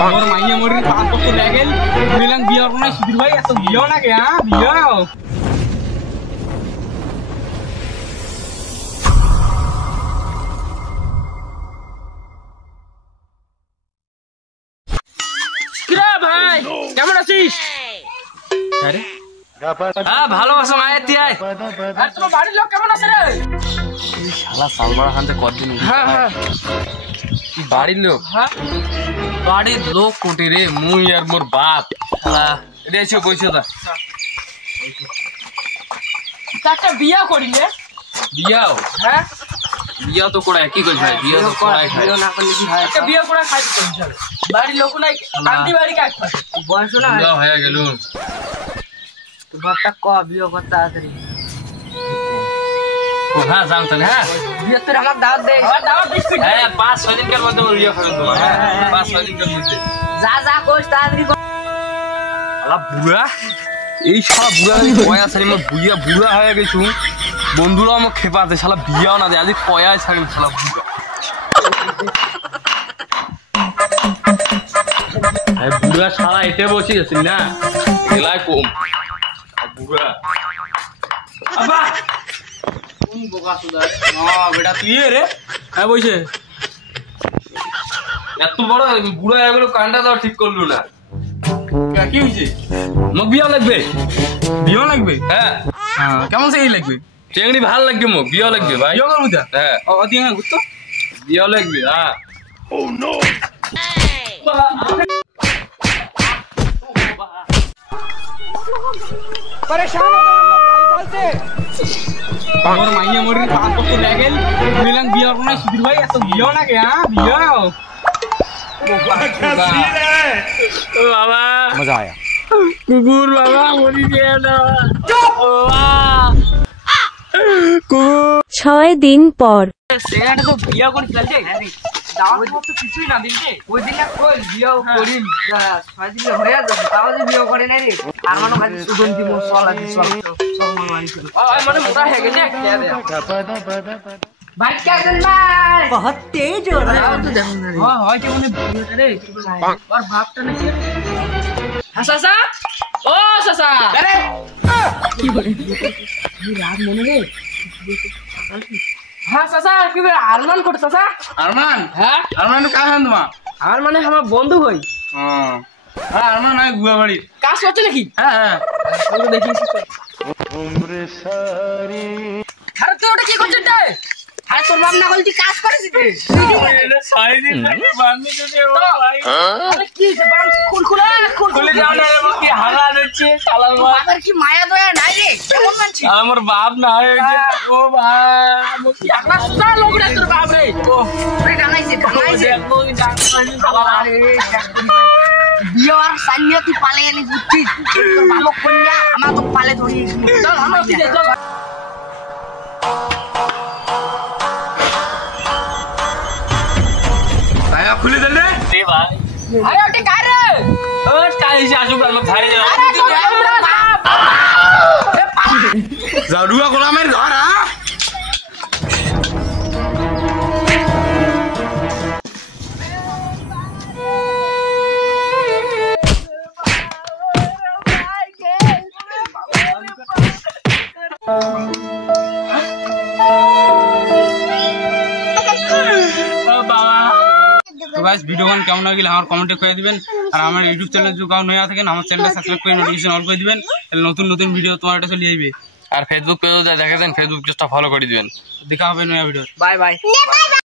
আমার মাইয়া মরি 5 বছর লাগেল বললাম বিয়ে করব না সুধীর ভাই এত বিয়েও না কে হ্যাঁ বিয়েও কিরে ভাই কেমন আছিস আরে হ্যাঁ ভালো আছো মায়ের তিয়াই আর তোমার বাড়ির লোক কেমন আছে রে এই শালা সালবার খানতে কতদিন হ্যাঁ হ্যাঁ বাড়ির লোক হ্যাঁ বাড়ির লোক কোটি রে মুই আর মোর বাপ শালা এসে বইছো তা একটা বিয়া করিলে বিয়াও হ্যাঁ বিয়া তো করায় কি কইছ ভাই বিয়া তো করায় খায় বিয়া না করলে কি হয় একটা বিয়া করায় খাই তো চলে বাড়ির লোক নাই কান্দি বাড়ি কাজ করে বয়স না বিয়া হয়ে গেল বাপটা ক বিয়ে করতে আসরি ও হ্যাঁ জানতেন হ্যাঁ বিয়ে তোর আমার দাওয়াত দে আমার দাওয়াত দিস হ্যাঁ 5-6 দিনের মধ্যে বিয়ে হবে তোমার 5-6 দিনের মধ্যে যা যা কইস তাড়াতাড়ি আলা বুড়া এই শালা বুড়া কয়া ছাড়ি মো বুইয়া বুড়া হয়ে গেছু বন্ধুরা আমাকে খেপাতে শালা বিয়াও না দে আজ কয়া ছাড়ি শালা বুড়া আরে বুড়া শালা এতে বসে আছিস না এলাই কম বুড়া আবা কোন বোকা সুদারে বেটা তুই রে হ্যাঁ বইছে এত বড় বুড়া হয়ে গেল কান্ডা দাও ঠিক করলু না কি হইছে মোক বিয়া লাগবে বিয়া লাগবে হ্যাঁ হ্যাঁ কেমন সেই লাগবে চেংড়ি ভাল লাগবে মোক বিয়া লাগবে ভাই বিয়া করব তা হ্যাঁ ও দিয়া গুতো বিয়া লাগবে হ্যাঁ ও নো परेशान हो गए हम लोग 2 साल से और माइया मोरी 5 बছর লাগেল বললাম বিয়ে করব না সুধীর ভাই এত বিয়েও না কে হ্যাঁ বিয়েও ও বাবা মজা আয়া কুকুর বাবা মরি গেল না চুপ কুকুর 6 দিন পর সেটা তো বিয়ে করে চলছে দাওয়াত তো কিছুই না দিনতে ওই দিন না কই বিয়ে করিম 6 দিন হয়ে যাবে তাও যে বিয়ে করে নাই রে আর মনে হয় সুগন্ধি মোর চলা দি চল মন মারি শুধু মানে মোটা হয়ে গেছে খেয়া দে ভাই কেমন ভাই বহুত তেজ हो रहा है तो দেখুন না हां হয় যে মানে বিয়েটা রে আর বাপটা নাকি হ্যাঁ সাসা ও সাসা আরে কি বলে এই রাত মনে রে हाँ सासा कि आरमान कोट सासा आरमान हाँ आरमान का है तुम आरमान है हमारा बंधु भाई हां हां आरमान है गुआ बाड़ी का सोच लगी हां हां चलो देखिए उम्र सारी अरे तू ওটা কি করছিস রে আরে তোর বাপ না বলতি কাজ করেছিস রে এটা 6 দিন লাগে বান্ধি দিতে ও ভাই আরে কি সে বাম খুলে যাও না রে কি হালা দিচ্ছে শালার বাবার কি মায়া দয়া নাই রে কেমন মানছিস আমার বাপ না হয়ে গেছে ও ভাই কি আগলা সুদা লোক রে তোর বাপ রে ও রে ডানাইছে দেখো ডানাইছে শালা রে বিয়ে আর সানিয়া তুই পালে এনে বুঝছিস তোর ভালো কন্যা আমার তো পালে ধরিয়ে চল আমরা দিতে চল आया खुले दे ले ए भाई अरे ओटे का रे ओ काई से आसु कर में थारे जाडुआ गोला मेरे घर हां तो गाइस वीडियो गान কেমন লাগিল আমার কমেন্টে কয়ে দিবেন আর আমার ইউটিউব চ্যানেল যদি কাউ নয়া থাকেন আমার চ্যানেলটা সাবস্ক্রাইব করে নোটিফিকেশন অন করে দিবেন তাহলে নতুন নতুন ভিডিও তোমার কাছে চলে আসবে আর ফেসবুক পেজে দেখা দেন ফেসবুক পেজটা ফলো করে দিবেন দেখা হবে নয়া ভিডিও বাই বাই